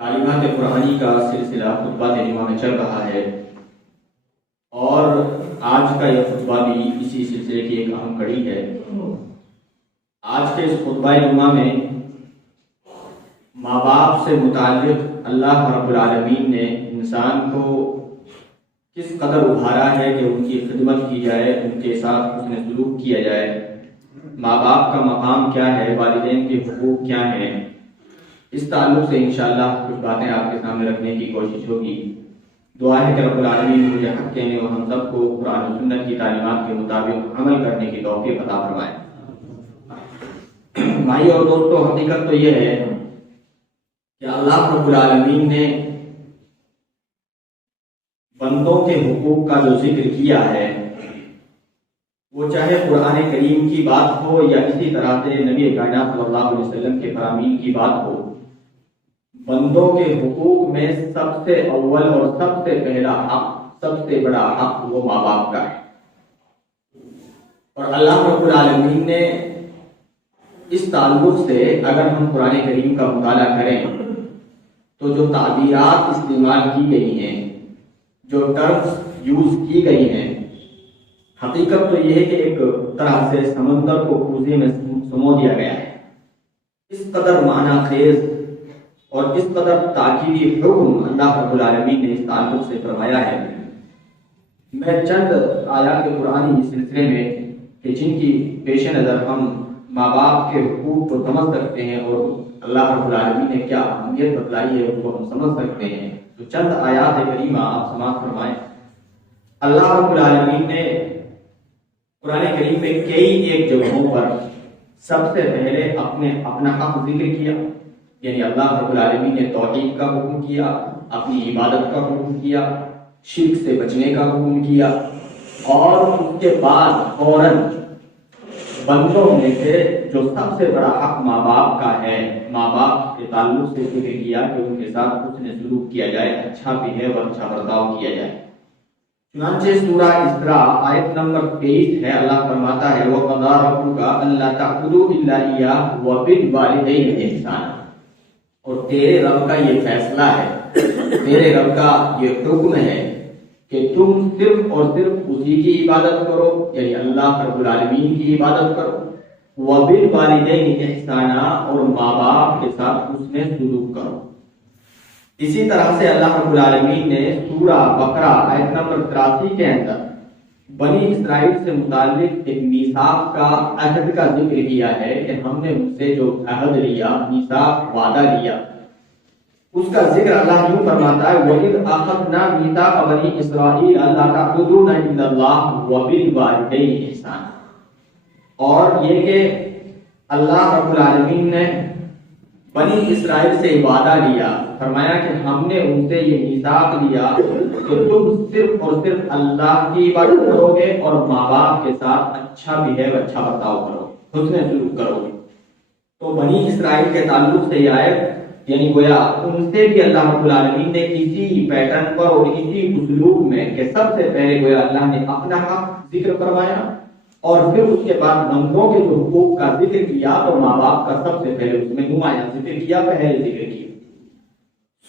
تعلیمات قرآنی کا سلسلہ خطبہ جمعہ میں چل رہا ہے اور آج کا یہ خطبہ بھی اسی سلسلے کی ایک اہم کڑی ہے۔ آج کے اس خطبہ جمعہ میں ماں باپ سے متعلق اللہ رب العالمین نے انسان کو کس قدر ابھارا ہے کہ ان کی خدمت کی جائے، ان کے ساتھ حسن سلوک کیا جائے، ماں باپ کا مقام کیا ہے، والدین کے حقوق کیا ہیں۔ اس تعلق سے انشاءاللہ کچھ باتیں آپ کے سامنے رکھنے کی کوشش ہوگی۔ دعا ہے کہ رب العالمین مجھے حق کہنے اور ہم سب کو قرآن و سنت کی تعلیمات کے مطابق عمل کرنے کی توفیق عطا فرمائے۔ بھائی اور دوستو، حقیقت تو یہ ہے کہ اللہ رب العالمین نے بندوں کے حقوق کا جو ذکر کیا ہے، وہ چاہے قرآن کریم کی بات ہو یا اسی طرح سے نبی کائنات صلی اللہ علیہ وسلم کے فرامین کی بات ہو، بندوں کے حقوق میں سب سے اول اور سب سے پہلا حق، سب سے بڑا حق وہ ماں باپ کا ہے۔ اور اللہ رب العالمین نے اس تعلق سے اگر ہم قرآن کریم کا مطالعہ کریں تو جو تعبیرات استعمال کی گئی ہیں، جو ٹرمز یوز کی گئی ہیں، حقیقت تو یہ ہے کہ ایک طرح سے سمندر کو کوزے میں سمو دیا گیا ہے۔ اس قدر معنی خیز اور اس قدر تاکیدی حکم اللہ رب العالمین نے اس تعلق سے فرمایا ہے۔ میں چند آیات قرآنی اس سلسلے میں کہ جن کی پیش نظر ہم ماں باپ کے حقوق کو سمجھ سکتے ہیں اور اللہ رب العالمین نے کیا اہمیت بتلائی ہے اس کو ہم سمجھ سکتے ہیں، تو چند آیات کریمہ آپ سماعت فرمائیں۔ اللہ رب العالمین نے قرآن کریم میں کئی ایک جگہوں پر سب سے پہلے اپنا حق ذکر کیا، یعنی اللہ رب العالمین نے توحید کا حکم کیا، اپنی عبادت کا حکم کیا، شرک سے بچنے کا حکم کیا، اور اس کے بعد فوراً بندوں میں سے جو سب سے بڑا حق ماں باپ کا ہے، ماں باپ کے تعلق سے ذکر کیا کہ ان کے ساتھ حسن سلوک کیا جائے، اچھا بہیو اور اچھا برتاؤ کیا جائے۔ چنانچہ سورہ اسراء آیت نمبر 23 ہے، اللہ فرماتا ہے وَقَضَىٰ رَبُّكَ أَلَّا تَعْبُدُوا إِلَّا إِيَّاهُ وَبِالْوَالِدَيْنِ إِحْسَانًا، اور تیرے رب کا یہ فیصلہ ہے، تیرے رب کا یہ حکم ہے کہ تم صرف اور صرف اسی کی عبادت کرو، یعنی اللہ رب العالمین کی عبادت کرو، وَبِالْوَالِدَيْنِ إِحْسَانًا، اور ماں باپ کے ساتھ حسن سلوک کرو۔ اسی طرح سے اللہ رب العالمین نے سورہ بقرہ آیت نمبر 83 کے اندر بنی اسرائیل سے متعلق ایک میثاق کا عہد کا ذکر کیا ہے کہ ہم نے ان سے جو عہد لیا، میثاق وعدہ لیا، اس کا ذکر اللہ یوں فرماتا ہے وَإِذْ أَخَذْنَا مِيثَاقَ بَنِي إِسْرَائِيلَ أَلَّا تَعْبُدُونَ إِلَّا اللَّهَ وَبِالْوَالِدَيْنِ إِحْسَانًا، اور یہ کہ اللہ رب العالمین نے بنی اسرائیل سے وعدہ لیا، فرمایا کہ ہم نے ان سے یہ میثاق لیا کہ تم صرف اور صرف اللہ کی عبادت کرو گے اور ماں باپ کے ساتھ اچھا بہیو، اچھا برتاؤ کرو، حسن سلوک کرو گے۔ تو بنی اسرائیل کے تعلق سے یہ آیت یعنی گویا ان سے بھی اللہ رب العالمین نے اسی پیٹرن پر اور اسی اسلوب میں کہ سب سے پہلے گویا اللہ نے اپنا حق ذکر فرمایا اور پھر اس کے بعد بندوں کے جو حقوق کا ذکر کیا اور ماں باپ کا سب سے پہلے اس میں نمایاں ذکر کیا، پہلے ذکر کیا۔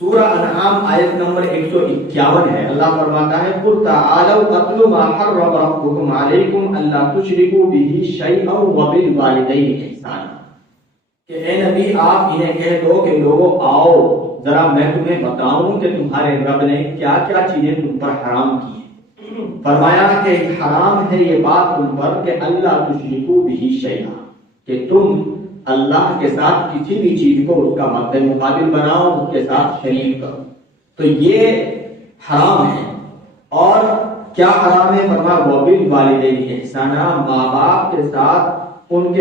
سورہ انعام آیت نمبر 151 ہے، اللہ فرماتا ہے قُلْ تَعَالَوْا أَتْلُ مَا حَرَّمَ رَبُّكُمْ عَلَيْكُمْ أَلَّا تُشْرِكُوا بِهِ شَيْئًا وَبِالْوَالِدَيْنِ إِحْسَانًا، کہ اے نبی آپ انہیں کہہ دو کہ لوگوں آؤ ذرا میں تمہیں بتاؤں کہ تمہارے رب نے کیا کیا چیزیں تم پر حرام کی ہیں۔ فرمایا کہ حرام ہے یہ بات تم پر کہ اللہ تشرکوا بہ شیئا، کہ تم اللہ کے ساتھ کسی بھی چیز کو اس کا مد مقابل بناؤ، اس کے ساتھ شریک کرو، تو یہ حرام ہے۔ اور کیا حرام ہے؟ فرمایا وبالوالدین احسانا، ماں باپ کے ساتھ ان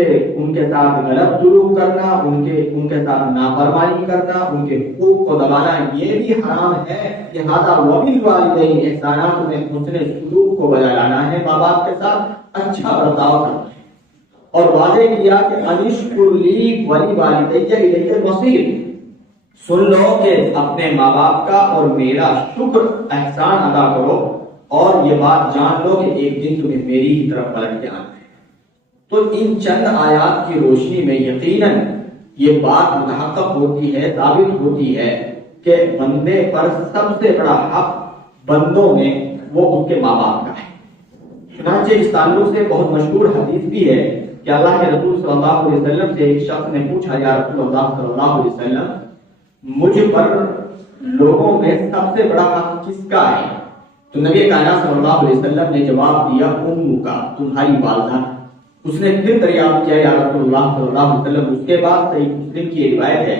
کے ساتھ غلط سلوک کرنا، ان کے ساتھ نافرمانی کرنا، ان کے حقوق کو دبانا، یہ بھی حرام ہے۔ لہذا وبالوالدین احسانا، تمہیں حسن سلوک کو بجا لانا ہے، ماں باپ کے ساتھ اچھا برتاؤ کرنا ہے۔ اور واضح کیا کہ انشکر لی ولوالدی الیہ المصیر، سن لو کہ اپنے ماں باپ کا اور میرا شکر احسان ادا کرو، اور یہ بات جان لو کہ ایک دن تمہیں میری ہی طرف پلٹ کے آنا ہے۔ تو ان چند آیات کی روشنی میں یقیناً یہ بات متحقق ہوتی ہے، ثابت ہوتی ہے کہ بندے پر سب سے بڑا حق بندوں میں وہ اس کے ماں باپ کا ہے۔ چنانچہ اس تعلق سے بہت مشہور حدیث بھی ہے کہ اللہ کے رسول صلی اللہ علیہ وسلم سے ایک شخص نے پوچھا، یا رسول اللہ صلی اللہ علیہ وسلم، مجھ پر لوگوں میں سب سے بڑا حق کس کا ہے؟ تو نبی کائنات صلی اللہ علیہ وسلم نے جواب دیا، امو کا، تمہاری والدہ۔ اس نے پھر دریافت کیا، یا رسول اللہ صلی اللہ علیہ وسلم، اس کے بعد صحیح مسلم کی روایت ہے،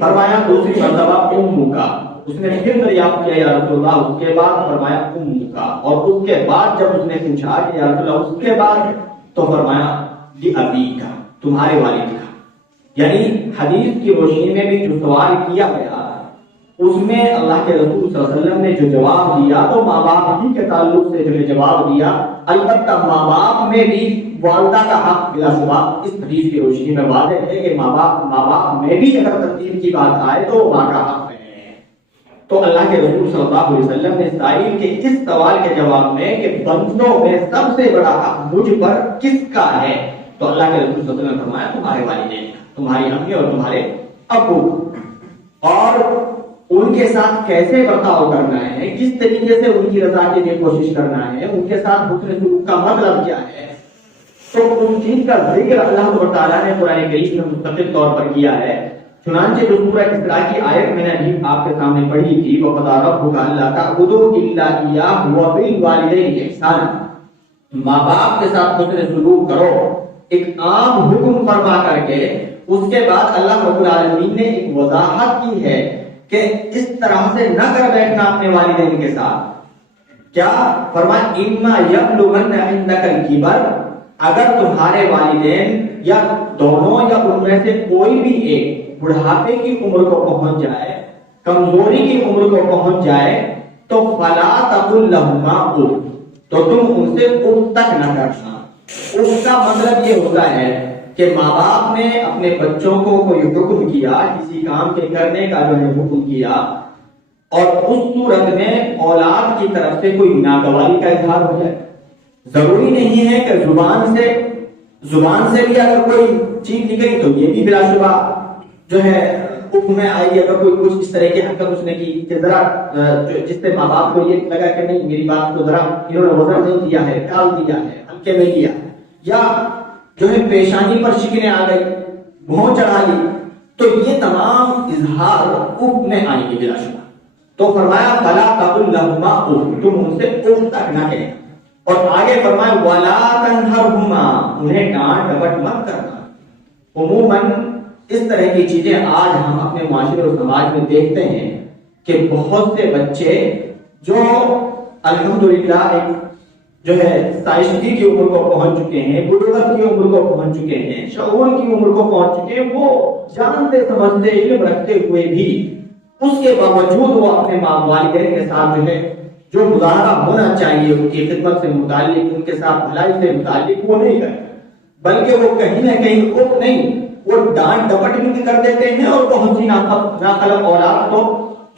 فرمایا دوسری مرتبہ امو کا۔ اس نے پھر دریافت کیا، یا رسول اللہ، اس کے بعد فرمایا امو کا۔ اور اس کے بعد جب اس نے پوچھا کہ یا رسول اللہ اس کے بعد، تو فرمایا ابی کا، تمہارے والد کا۔ یعنی حدیث کی روشنی میں بھی جو سوال کیا گیا اس میں اللہ کے رسول صلی اللہ علیہ وسلم نے جو جواب دیا تو ماں باپ ہی کے تعلق سے جو ہے جواب دیا، البتہ ماں باپ میں بھی والدہ کا حق بلا شبہ اس حدیث کی روشنی میں واضح ہے کہ ماں باپ میں بھی اگر ترتیب کی بات آئے تو ماں کا حق ہے۔ تو اللہ کے رسول صلی اللہ علیہ وسلم نے سائل کے اس سوال کے جواب میں کہ بندوں میں سب سے بڑا حق مجھ پر کس کا ہے، تو اللہ کے رسول صلی اللہ علیہ وسلم نے فرمایا تمہارے والدین کا، تمہاری امی اور تمہارے ابو، اور ان کے ساتھ کیسے برتاؤ کرنا ہے، کس طریقے سے ان کی رضا کے لیے کوشش کرنا ہے، ان کے ساتھ حسن سلوک کا مطلب کیا ہے، تو ان چیز کا ذکر اللہ تعالیٰ نے قرآن کریم میں مستقل طور پر کیا ہے۔ چنانچہ جو سورہ اسراء کی آیت میں نے ابھی آپ کے سامنے پڑھی تھی، وَقَضَىٰ رَبُّكَ أَلَّا تَعْبُدُوا إِلَّا إِيَّاهُ وَبِالْوَالِدَيْنِ إِحْسَانًا، ماں باپ کے ساتھ حسن سلوک کرو، ایک عام حکم فرما کر کے اس کے بعد اللہ رب العالمین نے ایک وضاحت کی ہے کہ اس طرح سے نہ کر بیٹھنا اپنے والدین کے ساتھ۔ کیا فرمایا، اِمَّا يَبْلُغَنَّ عِندَكَ الْكِبَرَ، اگر تمہارے والدین یا دونوں یا ان میں سے کوئی بھی ایک بڑھاپے کی عمر کو پہنچ جائے، کمزوری کی عمر کو پہنچ جائے، تو فَلَا تَقُل لَهُمَا اُفٍّ، تو تم ان سے اف تک نہ کرنا۔ اس کا مطلب یہ ہوتا ہے کہ ماں باپ نے اپنے بچوں کو کوئی حکم کیا، کسی کام کے کرنے کا جو ہے حکم کیا، اور اس صورت میں اولاد کی طرف سے کوئی ناگواری کا اظہار ہو جائے، ضروری نہیں ہے کہ زبان سے بھی اگر کوئی چیز نکلی تو یہ بھی بلا شبہ جو ہے حکم میں آئی، اگر کوئی کچھ اس طرح کی حرکت اس نے کی کہ ذرا جس سے ماں باپ کو یہ لگا کہ نہیں میری بات کو ذرا انہوں نے وزن نہیں دیا ہے، ٹال دیا ہے، ہلکے میں لیا، یا جو ہے پیشانی پر شکنیں آ گئی، بھون چڑھا لی، تو یہ تمام اظہار حکم میں آئیں گے بلا شبہ۔ تو فرمایا فَلَا تَقُل لَهُمَا اُفٍّ، تم ان سے اف تک نہ کہنا، اور آگے فرمایا وَلَا تَنْهَرْهُمَا، انہیں ڈانٹ ڈپٹ مت کرنا۔ عموماً اس طرح کی چیزیں آج ہم اپنے معاشرے اور سماج میں دیکھتے ہیں کہ بہت سے بچے جو الحمدللہ ایک جو ہے سائنسدانی کی عمر کو پہنچ چکے ہیں، بلوغت کی عمر کو پہنچ چکے ہیں، شعور کی عمر کو پہنچ چکے ہیں، وہ جانتے سمجھتے علم رکھتے ہوئے بھی اس کے باوجود وہ اپنے والدین کے ساتھ جو ہے جو مظاہرہ ہونا چاہیے ان کی خدمت سے متعلق، ان کے ساتھ بھلائی سے متعلق، وہ نہیں کرتے، بلکہ وہ کہیں نہ کہیں خوف نہیں، وہ ڈانٹ ڈپٹ بھی کر دیتے ہیں، اور بہت سی ناخلق اولاد تو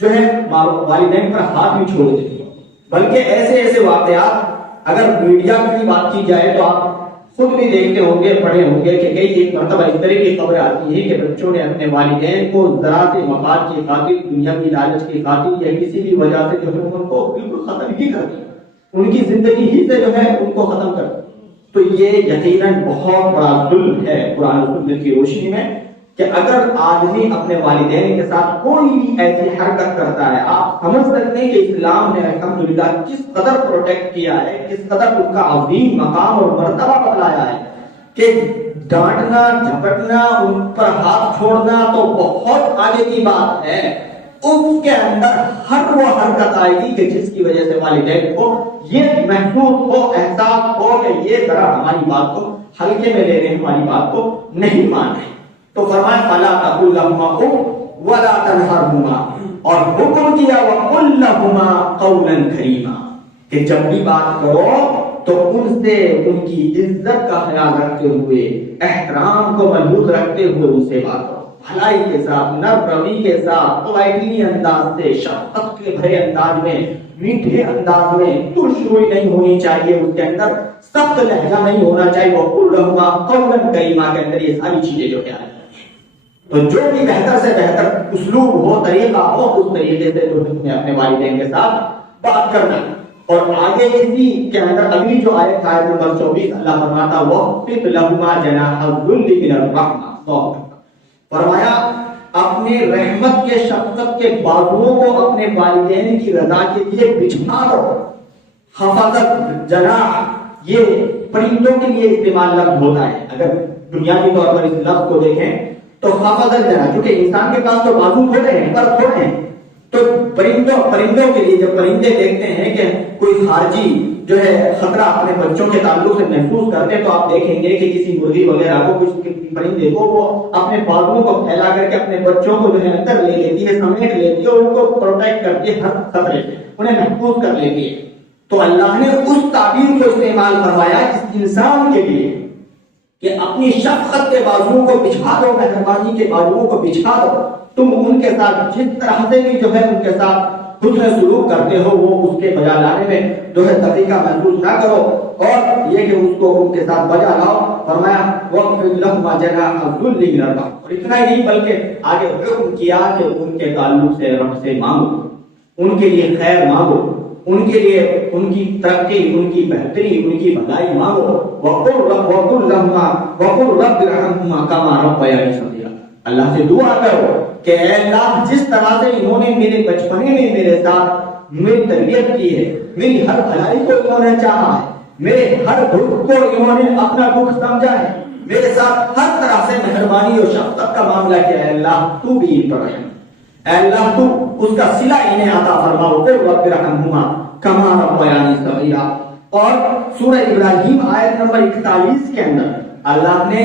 جو ہے والدین پر ہاتھ بھی چھوڑ دیتے ہیں۔ بلکہ ایسے واقعات اگر میڈیا کی بات کی جائے تو آپ خود بھی دیکھتے ہوں گے، پڑھے ہوں گے کہ کئی ایک مرتبہ اس طرح کی خبر آتی ہے کہ بچوں نے اپنے والدین کو ذرا سے مفاد کی خاطر، دنیا کی لالچ کی خاطر یا کسی بھی وجہ سے جو ہے ان کو بالکل ختم ہی کر دیا، ان کی زندگی ہی سے جو ہے ان کو ختم کر دیا۔ تو یہ یقیناً بہت بڑا ظلم ہے قرآن و سنت کی روشنی میں کہ اگر آدمی اپنے والدین کے ساتھ کوئی بھی ایسی حرکت کرتا ہے، آپ سمجھ سکتے ہیں کہ اسلام نے الحمدللہ کس قدر پروٹیکٹ کیا ہے، کس قدر ان کا عظیم مقام اور مرتبہ بتلایا ہے کہ ڈانٹنا جھپٹنا، ان پر ہاتھ چھوڑنا تو بہت آگے کی بات ہے، اس کے اندر ہر وہ حرکت آئے گی کہ جس کی وجہ سے والدین کو یہ محسوس ہو، احساس ہو کہ یہ ذرا ہماری بات کو ہلکے میں لے رہے ہیں، ہماری بات کو نہیں مان رہے۔ تو فرمایا فَلَا تَقُل لَهُمَا اُفٍّ وَلَا تَنْهَرْهُمَا، اور حکم کیا وَقُل لَهُمَا قَوْلًا كَرِيمًا، کہ جب بھی بات کرو تو ان سے ان کی عزت کا خیال رکھتے ہوئے، احترام کو ملحوظ رکھتے ہوئے ان سے بات کرو، بھلائی کے ساتھ، نرم روی کے ساتھ، پولائٹلی انداز سے، شفقت کے بھرے انداز میں، میٹھے انداز میں، ترش روئی نہیں ہونی چاہیے، اس کے اندر سخت لہجہ نہیں ہونا چاہیے، وَقُل لَهُمَا قَوْلًا كَرِيمًا کے اندر یہ ساری چیزیں جو ہے تو جو بھی بہتر سے بہتر اسلوب ہو، طریقہ ہو، اس طریقے سے جو تمہیں اپنے والدین کے ساتھ بات کرنا. اور آگے اسی کے اندر اگلی جو آیت آیت نمبر 24 اللہ فرماتا وَخْفِضْ لَهُمَا جَنَاحَ الذُّلِّ مِنَ الرَّحْمَةِ. فرمایا اپنے رحمت کے شفقت کے بازوؤں کو اپنے والدین کی رضا کے لیے بچھا دو. خفضت جناح یہ پرندوں کے لیے استعمال لفظ ہوتا ہے. اگر بنیادی طور پر اس لفظ کو دیکھیں تو خفضت جناح، کیونکہ انسان کے پاس تو بازو تھوڑے ہیں، پر تھوڑے ہیں، تو پرندوں کے لیے جب پرندے دیکھتے ہیں کہ کوئی خارجی جو ہے خطرہ اپنے بچوں کے تعلق سے محسوس کرتے ہیں تو آپ دیکھیں گے کہ کسی مرغی وغیرہ کو، کچھ پرندے کو وہ اپنے بازوؤں کو پھیلا کر کے اپنے بچوں کو جو ہے اندر لے لیتی ہے، سمیٹ لیتی ہے اور ان کو پروٹیکٹ کرتی ہے ہر خطرے سے، انہیں محفوظ کر لیتی ہے. تو اللہ نے اس تعبیر کو استعمال کروایا اس انسان کے لیے کہ اپنی شفقت کے بازوؤں کو بچھا دو، مہربانی کے بازوؤں کو بچھا دو. تم ان کے ساتھ جس طرح سے بھی جو ہے ان کے ساتھ حسن سلوک کرتے ہو وہ اس کے بجا لانے میں جو ہے طریقہ محسوس نہ کرو، اور یہ کہ اس کو ان کے ساتھ بجا لاؤ. فرمایا وَخْفِضْ لَهُمَا جَنَاحَ الذُّلِّ مِنَ الرَّحْمَةِ. اور اتنا ہی نہیں بلکہ آگے حکم کیا کہ ان کے تعلق سے رب سے مانگو، ان کے لیے خیر مانگو، ان کے لیے ان کی ترقی، ان کی بہتری، ان کی بھلائی مانگو. وَقُلْ رَبِّ ارْحَمْهُمَا كَمَا رَبَّيَانِي صَغِيرًا. اللہ سے دعا کرو کہ اے اللہ جس طرح سے انہوں نے میرے بچپنے میں میرے ساتھ میری تربیت کی ہے، میری ہر بھلائی کو انہوں نے چاہا ہے، میرے ہر دکھ کو انہوں نے اپنا دکھ سمجھا ہے، میرے ساتھ ہر طرح سے مہربانی اور شفقت کا معاملہ کیا ہے، اللہ تو بھی ان پر رحم، اے اللہ تو اس کا صلہ انہیں عطا فرماؤ. قُلْ رَبِّ ارْحَمْهُمَا كَمَا رَبَّيَانِي صَغِيرًا. اور سورہ ابراہیم آیت نمبر 41 کے اندر اللہ نے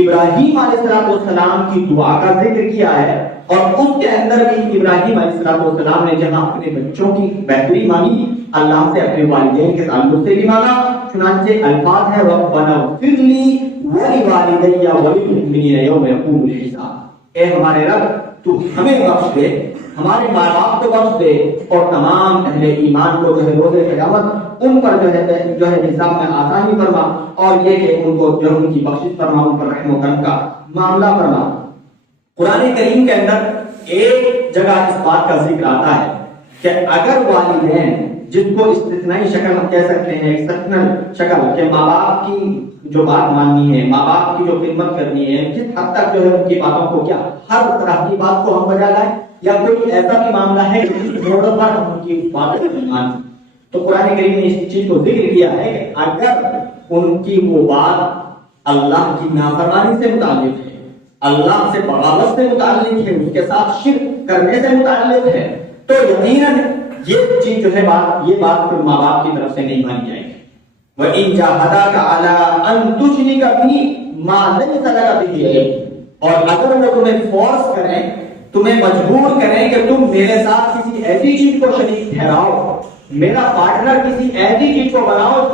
ابراہیم علیہ السلام کی دعا کا ذکر کیا ہے، اور اس کے اندر بھی ابراہیم علیہ السلام نے جہاں اپنے بچوں کی بہتری مانگی، اللہ سے اپنے والدین کے تعلق سے بھی مانگا. چنانچہ الفاظ ہے رَبَّنَا اغْفِرْ لِي وَلِوَالِدَيَّ وَلِلْمُؤْمِنِينَ يَوْمَ يَقُومُ الْحِسَابُ. اے ہمارے رب تو ہمیں بخش دے، ہمارے ماں باپ کو بخش دے، اور تمام اہل ایمان کو جو ہے روز قیامت ان پر جو ہے حساب میں آسانی فرما، اور یہ کہ ان کو جو ان کی بخشش فرما، ان پر رحم و کرم کا معاملہ فرما. قرآن کریم کے اندر ایک جگہ اس بات کا ذکر آتا ہے کہ اگر والدین، جس کو استثنائی شکل ہم کہہ سکتے ہیں، ایکسپشنل شکل، کہ ماں باپ کی جو بات ماننی ہے، ماں باپ کی جو خدمت کرنی ہے، جس حد تک جو ہے ان کی باتوں کو کیا ہر طرح کی بات کو ہم بجا لائیں، یا کوئی ایسا بھی معاملہ ہے کہ جس موڑ پر ہم ان کی بات کو مان، تو قرآن کریم نے اس چیز کو ذکر کیا ہے کہ اگر ان کی وہ بات اللہ کی نافرمانی سے متعلق ہے، اللہ سے بغاوت سے متعلق ہے، اس کے ساتھ شرک کرنے سے متعلق ہے، تو یقیناً یہ چیز جو ہے یہ بات پھر ماں باپ کی طرف سے نہیں مانی جائے گی. وَإِن جَاهَدَاكَ عَلَىٰ أَن تُشْرِكَ بِي مَا لَيْسَ لَكَ بِهِ عِلْمٌ. اور اگر وہ تمہیں فورس کریں، تمہیں مجبور کریں کہ تم میرے ساتھ کسی ایسی چیز کو شریک ٹھہراؤ، میرا پارٹنر کسی ایسی چیز کو بناؤ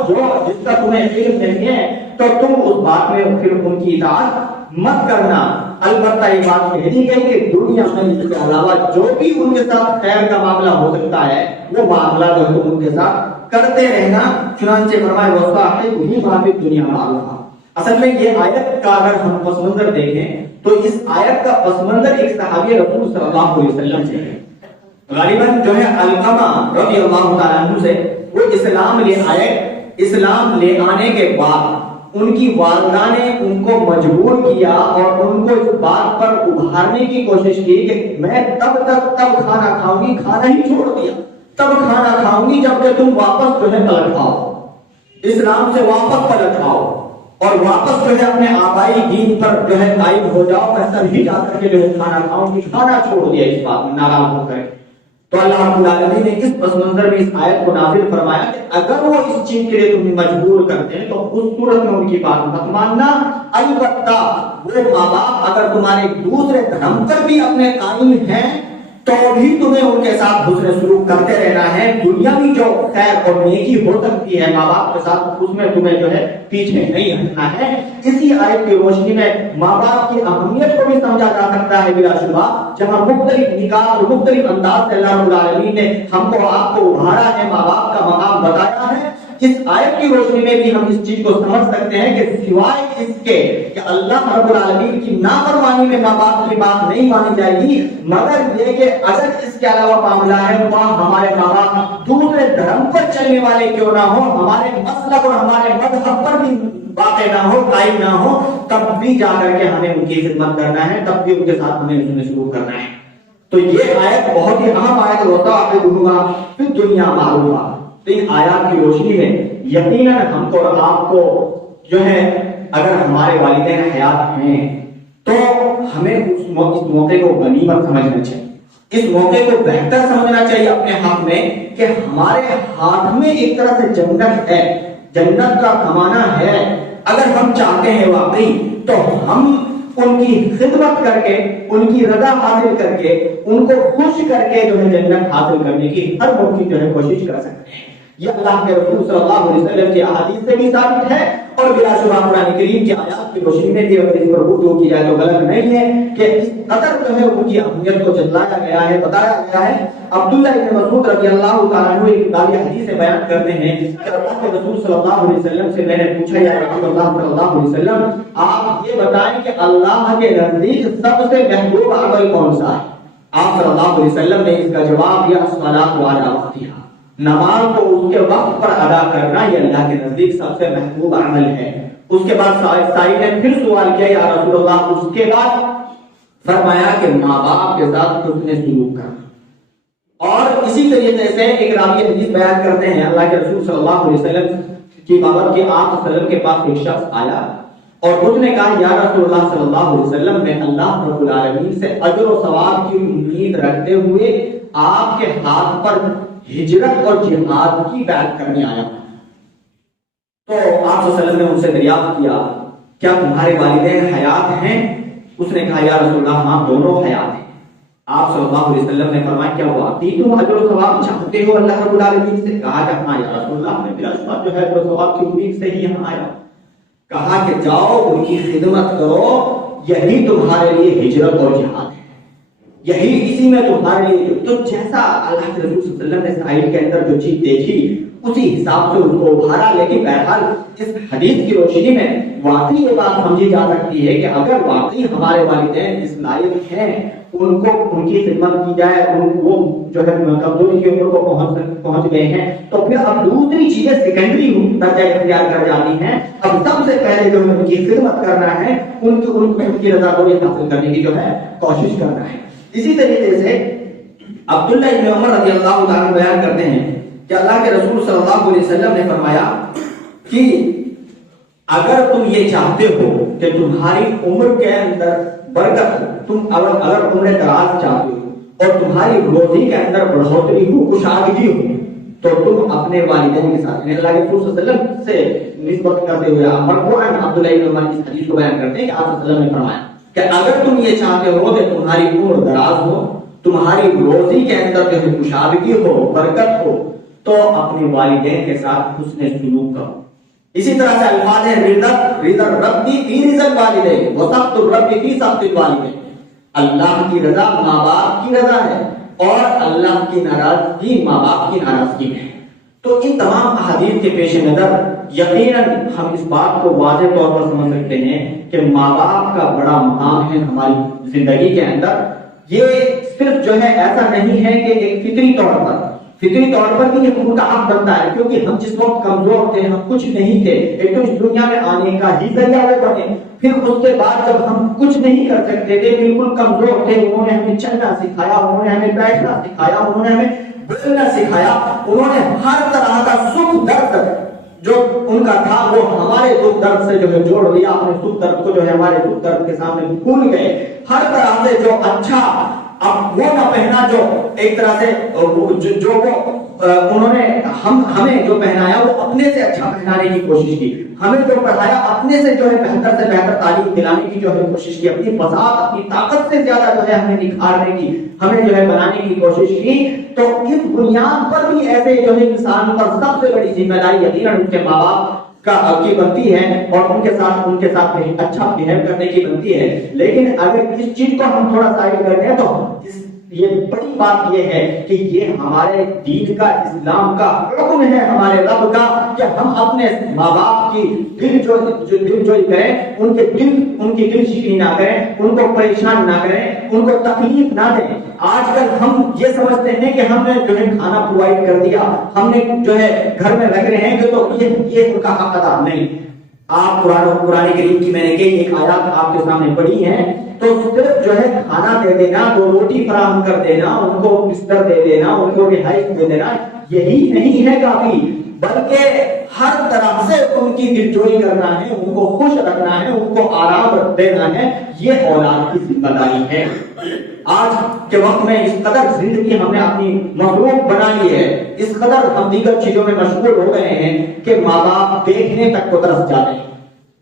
جس کا تمہیں علم نہیں ہے، تو تم اس بات میں پھر ان کی اطاعت مت کرنا. البتہ یہ بات کہہ دی گئی کہ دنیا میں اس کے علاوہ جو بھی ان کے ساتھ خیر کا معاملہ ہو سکتا ہے وہ معاملہ جو ہے تم ان کے ساتھ کرتے رہنا. چنانچہ فرمائے وَصَاحِبْهُمَا فِي الدُّنْيَا مَعْرُوفًا. اصل میں یہ آیت کا اگر ہم پس منظر دیکھیں تو اس آیت کا پس منظر ایک صحابی رسول صلی اللہ علیہ وسلم سے ہے. غالباً جو ہے علقمہ رضی اللہ تعالیٰ عنہ سے وہ اسلام لے آئے. اسلام لے آنے کے بعد ان کی والدہ نے ان کو مجبور کیا اور ان کو اس بات پر ابھارنے کی کوشش کی کہ میں تب کھانا کھاؤں گی، کھانا ہی چھوڑ دیا، تب کھانا کھاؤں گی جب کہ تم واپس جو ہے پلٹ آؤ، اسلام سے واپس پلٹ آؤ اور واپس جو ہے اپنے آبائی دین پر جو ہے قائم ہو جاؤ. میں تبھی جا کر کے جو ہے کھانا کھاؤں گی. کھانا چھوڑ دیا اس بات میں ناراض ہو کر. تو اللہ رب العالمین نے اس پس منظر میں اس آیت کو نازل فرمایا کہ اگر وہ اس چیز کے لیے تمہیں مجبور کرتے ہیں تو اس صورت میں ان کی بات مت ماننا. البتہ وہ ماں باپ اگر تمہارے دوسرے دھرم پر بھی اپنے قائم ہیں تو بھی تمہیں ان کے ساتھ حسن سلوک کرتے رہنا ہے. دنیاوی جو خیر اور نیکی ہو سکتی ہے ماں باپ کے ساتھ اس میں تمہیں جو ہے پیچھے نہیں ہٹنا ہے. اسی آیت کی روشنی میں ماں باپ کی اہمیت کو بھی سمجھا جا سکتا ہے بلا شبہ. جہاں مختلف نکاح اور مختلف انداز سے اللہ رب العالمین نے ہم کو آپ کو ابھارا ہے، ماں باپ کا مقام بتایا ہے. اس آیت کی کی روشنی میں بھی ہم اس چیز کو سمجھ سکتے ہیں کہ سوائے اس کے کہ اللہ رب العالمین کی نافرمانی میں ماں باپ کی بات نہیں مانی جائے گی، مگر یہ کہ اگر اس کے علاوہ معاملہ ہے تو ہمارے ماں باپ دوسرے دھرم پر چلنے والے کیوں نہ ہو، ہمارے مسلک اور ہمارے مذہب پر بھی واقع نہ ہو، قائم نہ ہو، تب بھی جا کر کے ہمیں ان کی خدمت کرنا ہے، تب بھی ان کے ساتھ ہمیں اس میں سلوک کرنا ہے۔ تو یہ آیت بہت ہی اہم آیت ہوتا ہے پھر دنیا معروفہ۔ تو ان آیات کی روشنی میں یقیناً ہم کو اور آپ کو جو ہے اگر ہمارے والدین حیات ہیں تو ہمیں اس موقع کو غنیمت سمجھنا چاہیے، اس موقع کو بہتر سمجھنا چاہیے اپنے حق میں کہ ہمارے ہاتھ میں ایک طرح سے جنت ہے، جنت کا کمانا ہے۔ اگر ہم چاہتے ہیں واقعی تو ہم ان کی خدمت کر کے، ان کی رضا حاصل کر کے، ان کو خوش کر کے جو ہے جنت حاصل کرنے کی ہر ممکن جو ہے کوشش کر سکتے ہیں۔ یہ اللہ کے رسول صلی اللہ علیہ وسلم کی احادیث سے بھی ثابت ہے اور بلا شبہ قرآن کریم کی آیات کی روشنی میں بھی اگر اس پر گفتگو کی جائے تو غلط نہیں ہے کہ اس قدر جو ہے ان کی اہمیت کو جتلایا گیا ہے، بتایا گیا ہے۔ عبداللہ ابن مسعود رضی اللہ تعالیٰ عنہ ایک راوی حدیث سے بیان کرتے ہیں کہ اللہ کے رسول صلی اللہ علیہ وسلم سے میں نے پوچھا یا رسول اللہ صلی اللہ علیہ وسلم آپ یہ بتائیں کہ اللہ کے نزدیک سب سے محبوب عمل کون سا ہے؟ آپ صلی اللہ علیہ وسلم نے اس کا جواب دیا الصلاۃ علی وقتہا، نماز کو اس کے وقت پر ادا کرنا یہ اللہ کے نزدیک سب سے محبوب عمل ہے۔ اس کے بعد سائل نے پھر سوال کیا یا رسول اللہ، اس کے بعد فرمایا کہ ماں باپ کے ساتھ حسن سلوک کرنا۔ اور اسی طریقے سے ایک راوی حدیث بیان کرتے ہیں اللہ کے رسول صلی اللہ علیہ وسلم کی بابت کہ آپ صلی اللہ علیہ وسلم کے پاس ایک شخص آیا اور اس نے کہا یا رسول اللہ صلی اللہ علیہ وسلم میں اللہ رب العالمین سے اجر و ثواب کی امید رکھتے ہوئے آپ کے ہاتھ پر ہجرت اور جہاد کی بیعت کرنے آیا ہوں۔ تو آپ صلی اللہ علیہ وسلم نے ان سے دریافت کیا کیا تمہارے والدین حیات ہیں؟ اس نے کہا یا رسول اللہ ہاں دونوں حیات ہیں۔ آپ صلی اللہ علیہ وسلم نے فرمایا کیا واقعی تم اجر و ثواب چاہتے ہو اللہ رب العالمین سے؟ کہا کہ ہاں یا رسول اللہ میں بلا شبہ جو ہے اجر و ثواب کی امید سے ہی یہاں آیا۔ کہا کہ جاؤ ان کی خدمت کرو، یہی تمہارے لیے ہجرت اور جہاد ہے، یہی اسی میں تمہارے لیے۔ تو جیسا اللہ کے رسول صلی اللہ علیہ وسلم نے سائل کے اندر جو چیز دیکھی اسی حساب سے اس کو ابھارا۔ لیکن بہرحال اس حدیث کی روشنی میں واقعی یہ بات سمجھی جا سکتی ہے کہ اگر واقعی ہمارے والدین اس لائق ہیں ان کو ان کی خدمت کی جائے، وہ جو ہے کمزوری کی عمر کو پہنچ گئے ہیں تو پھر اب دوسری چیزیں سیکنڈری درجہ اختیار کر جاتی ہیں۔ اب سب سے پہلے جو ہے ان کی خدمت کرنا ہے، ان کی رضا کو حاصل کرنے کی جو ہے کوشش کرنا ہے۔ اسی طریقے سے عبداللہ ابن عمر رضی اللہ تعالیٰ بیان کرتے ہیں کہ اللہ کے رسول صلی اللہ علیہ وسلم نے فرمایا کہ اگر تم یہ چاہتے ہو کہ تمہاری عمر کے اندر برکت ہو، تم اگر عمر دراز چاہتے ہو اور تمہاری روزی کے اندر بڑھوتری ہو، کشادگی ہو، تو تم اپنے والدین کے ساتھ اللہ کے رسول صلی اللہ علیہ وسلم سے نسبت کرتے ہوئے مرفوعاً عبداللہ ابن عمر اس حدیث کو بیان کرتے ہیں کہ آپ صلی اللہ علیہ وسلم نے فرمایا کہ اگر تم یہ چاہتے ہو کہ تمہاری عمر دراز ہو، تمہاری روزی کے اندر جو ہے کشادگی ہو، برکت ہو، تو اپنے والدین کے ساتھ حسن سلوک کرو۔ اسی طرح سے الفاظ ہے رضا ربی فی رضا الوالدین وسخط الرب فی سخط الوالدین، اللہ کی رضا ماں باپ کی رضا ہے اور اللہ کی ناراضگی ماں باپ کی ناراضگی میں ہے۔ تو ان تمام احادیث کے پیش نظر یقیناً ہم اس بات کو واضح طور پر سمجھ سکتے ہیں کہ ماں باپ کا بڑا مقام ہے ہماری زندگی کے اندر۔ یہ صرف جو ہے ایسا نہیں ہے کہ ایک فطری طور پر بھی یہ ان کا حق بنتا ہے، کیونکہ ہم جس وقت کمزور تھے، ہم کچھ نہیں تھے، ایک تو اس دنیا میں آنے کا ہی ذریعہ وہ بنے، پھر اس کے بعد جب ہم کچھ نہیں کر سکتے تھے، بالکل کمزور تھے، انہوں نے ہمیں چلنا سکھایا، انہوں نے ہمیں بیٹھنا سکھایا، انہوں نے ہمیں بولنا سکھایا، انہوں نے ہر طرح کا سکھ درد جو ان کا تھا وہ ہمارے دکھ درد سے جو ہے جوڑ دیا، اپنے سکھ درد کو جو ہے ہمارے دکھ درد کے سامنے بھول گئے۔ ہر طرح سے جو اچھا اب وہ نہ پہنا جو ایک طرح سے جو وہ انہوں نے ہمیں جو پہنایا وہ اپنے سے اچھا پہنانے کی کوشش کی، ہمیں جو پڑھایا اپنے سے جو ہے بہتر سے بہتر تعلیم دلانے کی جو ہے کوشش کی، اپنی فضاحت اپنی طاقت سے زیادہ جو ہے ہمیں نکھارنے کی، ہمیں جو ہے بنانے کی کوشش کی۔ تو اس بنیاد پر بھی ایسے جو ہے انسان پر سب سے بڑی ذمہ داری یقیناً ان کے ماں باپ کی بنتی ہے اور ان کے ساتھ اچھا بہیو کرنے کی بنتی ہے۔ لیکن اگر اس چیز کو ہم تھوڑا سائڈ کرتے ہیں تو یہ بڑی بات یہ ہے کہ یہ ہمارے دین کا، اسلام کا حکم ہے ہمارے رب کا کہ ہم اپنے ماں باپ کی دل جوئی کریں، ان کی دل شکنی نہ کریں، ان کو پریشان نہ کریں، ان کو تکلیف نہ دیں۔ آج کل ہم یہ سمجھتے ہیں کہ ہم نے جو ہے کھانا پرووائڈ کر دیا، ہم نے جو ہے گھر میں رکھ رہے ہیں کہ تو یہ ان کا حق ادا نہیں۔ آپ قرآن کریم کی میں نے کئی ایک آیات آپ کے سامنے پڑھی ہیں، تو صرف جو ہے کھانا دے دینا، 2 روٹی فراہم کر دینا، ان کو بستر دے دینا، ان کو رہائش دے دینا، یہی نہیں ہے کافی، بلکہ ہر طرح سے ان کی دلجوئی کرنا ہے، ان کو خوش رکھنا ہے، ان کو آرام دینا ہے، یہ اولاد کی ذمہ داری ہے۔ آج کے وقت میں اس قدر زندگی ہم نے اپنی مصروف بنا لی ہے، اس قدر ہم دیگر چیزوں میں مشغول ہو گئے ہیں کہ ماں باپ دیکھنے تک کو ترس جاتے ہیں۔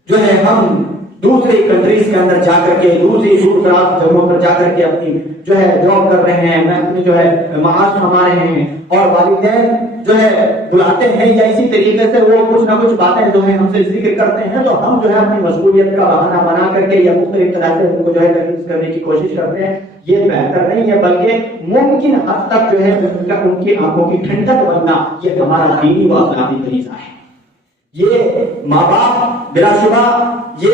جو ہے ہم دوسری کنٹریز کے اندر جا کر کے، دوسری دور دراز جگہوں پر جا کر کے اپنی جو ہے جاب کر رہے ہیں، میں اپنی جو ہے معاش کما رہے ہیں، اور والدین جو ہے بلاتے ہیں یا اسی طریقے سے وہ کچھ نہ کچھ باتیں جو ہے ہم سے ذکر کرتے ہیں، تو ہم جو ہے اپنی مشغولیت کا بہانہ بنا کر کے یا مختلف طرح سے ان کو جو ہے کنوینس کرنے کی کوشش کرتے ہیں۔ یہ بہتر نہیں ہے، بلکہ ممکن حد تک جو ہے ان کی آنکھوں کی ٹھنڈک بننا یہ ہمارا دینی و اخلاقی فریضہ ہے۔ یہ ماں باپ بلا شبہ یہ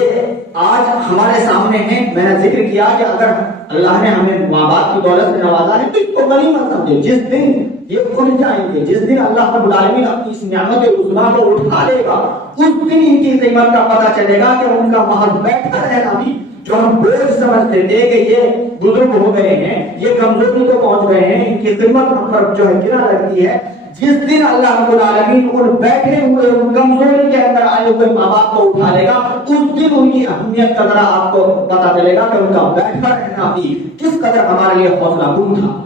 آج ہمارے سامنے ہیں۔ میں نے ذکر کیا کہ اگر اللہ نے ہمیں ماں باپ کی دولت سے نوازا ہے تو اس کو غنیمت سمجھے۔ جس دن یہ کھل جائیں گے، جس دن اللہ رب العالمین اپنی اس نعمت عظمیٰ کو اٹھا لے گا، اس دن ان کی قیمت کا پتہ چلے گا کہ ان کا محض بیٹھا رہنا بھی جو ہم بوجھ سمجھتے تھے کہ یہ بزرگ ہو گئے ہیں، یہ کمزوری کو پہنچ گئے ہیں، ان کی خدمت ہم پر جو ہے گرا لگتی ہے، جس دن اللہ رب العالمین ان بیٹھے ہوئے ان کمزوری کے اندر آئے ہوئے ماں باپ کو اٹھا لے گا، اس دن ان کی اہمیت کا ذرا آپ کو پتا چلے گا کہ ان کا بیٹھا رہنا بھی کس قدر ہمارے لیے حوصلہ افزا تھا۔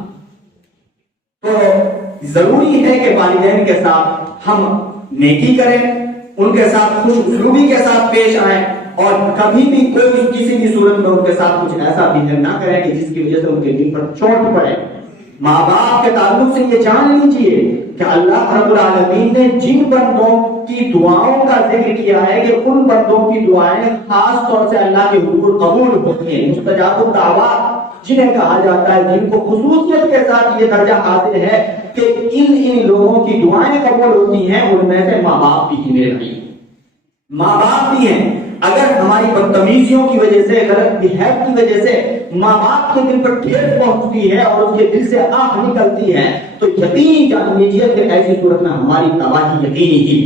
تو ضروری ہے کہ والدین کے ساتھ ہم نیکی کریں، ان کے ساتھ خوش اسلوبی کے ساتھ پیش آئیں، اور کبھی بھی کوئی کسی بھی صورت میں ان کے ساتھ کچھ ایسا بہیو نہ کریں کہ جس کی وجہ سے ان کے دل پر چوٹ پڑے۔ ماں باپ کے تعلق سے یہ جان لیجئے کہ اللہ رب العالمین نے جن بندوں کی دعاؤں کا ذکر کیا ہے کہ ان بندوں کی دعائیں خاص طور سے اللہ کے حضور قبول ہوتی ہیں، مستجاب الدعوات جنہیں کہا جاتا ہے، جن کو خصوصیت کے ساتھ یہ درجہ حاصل ہے کہ ان لوگوں کی دعائیں قبول ہوتی ہیں، ان میں سے ماں باپ بھی ہیں میرے بھائی، ماں باپ بھی ہیں۔ اگر ہماری بدتمیزیوں کی وجہ سے، غلط بہیو کی وجہ سے ماں باپ کے دل پر ٹھیس پہنچتی ہے اور اس کے دل سے آہ نکلتی ہے، تو یقینی جان لیجیے کہ ایسی صورت میں ہماری تباہی یقینی ہی،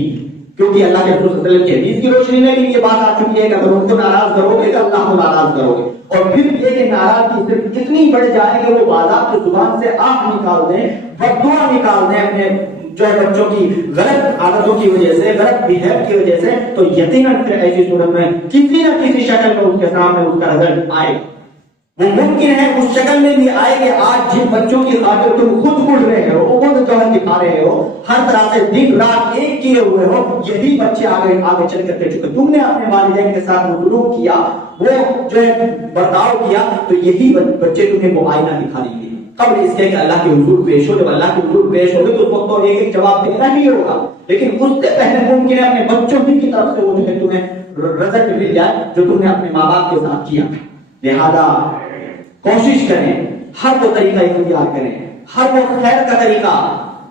کیونکہ اللہ کے رسول صلی اللہ علیہ وسلم کی حدیث کی روشنی میں بھی یہ بات آ چکی ہے کہ اگر ان کو ناراض کرو گے تو اللہ کو ناراض کرو گے، اور پھر یہ کہ ناراضگی صرف اتنی بڑھ جائے کہ وہ باضابطہ زبان سے آہ نکال دیں، بددعا نکال دیں اپنے جو ہے بچوں کی غلط عادتوں کی وجہ سے، غلط بہیو کی وجہ سے، تو یقیناً پھر ایسی صورت میں کسی نہ کسی شکل میں اس کے سامنے اس کا رزلٹ آئے۔ وہ ممکن ہے اس شکل میں بھی آئے کہ آج جن بچوں کی خاطر تم خود اڑ رہے ہو، خود جو ہے دکھا رہے ہو، ہر طرح سے دن رات ایک کیے ہوئے ہو، یہی بچے آگے چل کر کے چکے تم نے اپنے والدین کے ساتھ وہ سلوک کیا، وہ جو ہے برتاؤ کیا، تو یہی بچے تمہیں وہ آئینہ دکھا دیں گے قبل اس کے کہ اللہ کے حضور پیش ہو۔ جب اللہ کے حضور پیش ہوگے تو اس وقت تو ایک جواب دینا ہی ہوگا، لیکن اس سے پہلے ممکن ہے اپنے بچوں کی طرف سے وہ جو ہے تمہیں رزلٹ مل جائے جو تم نے اپنے ماں باپ کے ساتھ کیا۔ لہذا کوشش کریں، ہر وہ طریقہ اختیار کریں، ہر وہ خیر کا طریقہ،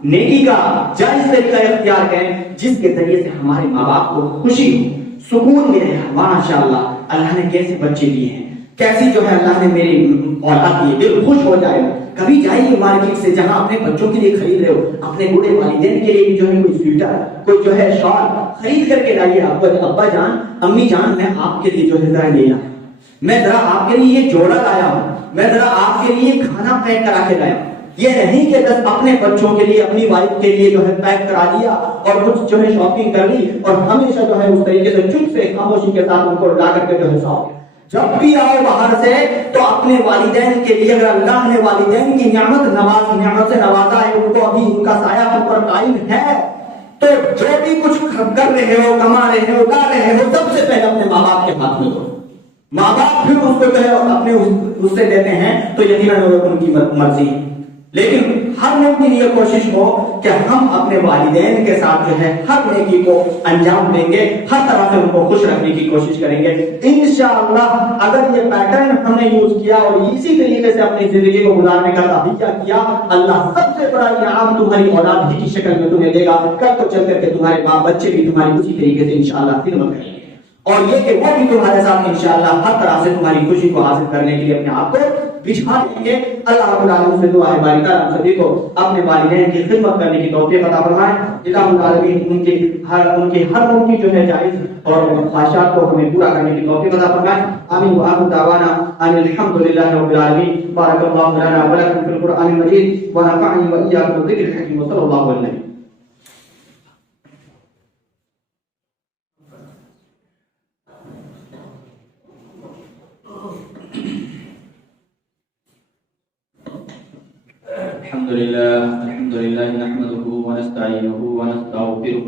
نیکی کا جائز طریقہ اختیار کریں جس کے ذریعے سے ہمارے ماں باپ کو خوشی ہو، سکون ملے۔ ماشاءاللہ اللہ نے کیسے بچے دیے ہیں، کیسی جو ہے اللہ نے میری اولاد دی، دل خوش ہو جائے۔ کبھی جائیے مارکیٹ سے جہاں اپنے بچوں کے لیے خرید رہے ہو، اپنے بوڑھے والدین کے لیے بھی جو ہے کوئی سویٹر، کوئی جو ہے شال خرید کر کے لائیے۔ ابا جان، امی جان، میں آپ کے لیے جو ہے ذرا یہ لایا، میں ذرا آپ کے لیے یہ جوڑا لایا ہوں، میں ذرا آپ کے لیے کھانا پیک کرا کے لایا ہوں۔ یہ نہیں کہ بس اپنے بچوں کے لیے، اپنی وائف کے لیے جو ہے پیک کرا دیا اور کچھ جو ہے شاپنگ کر لی اور ہمیشہ جو ہے اس طریقے سے چپ سے خاموشی کے ساتھ ان کو لا کر کے جو ہے ساؤ۔ جب بھی آؤ باہر سے تو اپنے والدین کے لیے، اگر اللہ نے والدین کی نعمت سے نوازا ہے، ان کو ابھی ان کا سایہ ان پر قائم ہے، تو جو بھی کچھ کر رہے ہو، کما رہے ہو، لا رہے ہو، سب سے پہلے اپنے ماں باپ کے ہاتھ میں دو۔ ماں باپ پھر اس کو جو ہے اپنے اس سے دیتے ہیں تو یقیناً ان کی مرضی۔ لیکن ہر ممکن یہ کوشش ہو کہ ہم اپنے والدین کے ساتھ جو ہے ہر نیکی کو انجام دیں گے، ہر طرح سے ان کو خوش رکھنے کی کوشش کریں گے انشاءاللہ۔ اگر یہ پیٹرن ہم نے یوز کیا اور اسی طریقے سے اپنی زندگی کو گزارنے کا تحیہ کیا، اللہ سب سے بڑا انعام تمہاری اولاد ہی کی شکل میں تمہیں دے گا۔ کل کو چل کر کے تمہارے ماں بچے بھی تمہاری اسی طریقے سے انشاءاللہ خدمت کریں گے، اور یہ کہ وہ بھی تمہارے ساتھ انشاءاللہ ہر طرح سے تمہاری خوشی کو حاصل کرنے کے لیے اپنے آپ کو بچھا دیں گے۔ اللہ رب العالمین سے دعا ہے باری تعالیٰ ہم سبھی کو اپنے والدین کی خدمت کرنے کی توفیق عطا فرمائے۔ الہ العالمین ان کی ہر ممکن جو ہے جائز اور خواہشات کو ہمیں پورا کرنے کی توفیق عطا فرمائے۔ آمین وآخر دعوانا ان الحمد للہ رب العالمین۔ بارک اللہ لنا ولکم فی القرآن المجید ونفعنی وإیاکم بالذکر الحکیم وصلی اللہ علیہ وسلم۔ الحمد لله نحمده ونستعينه ونستغفره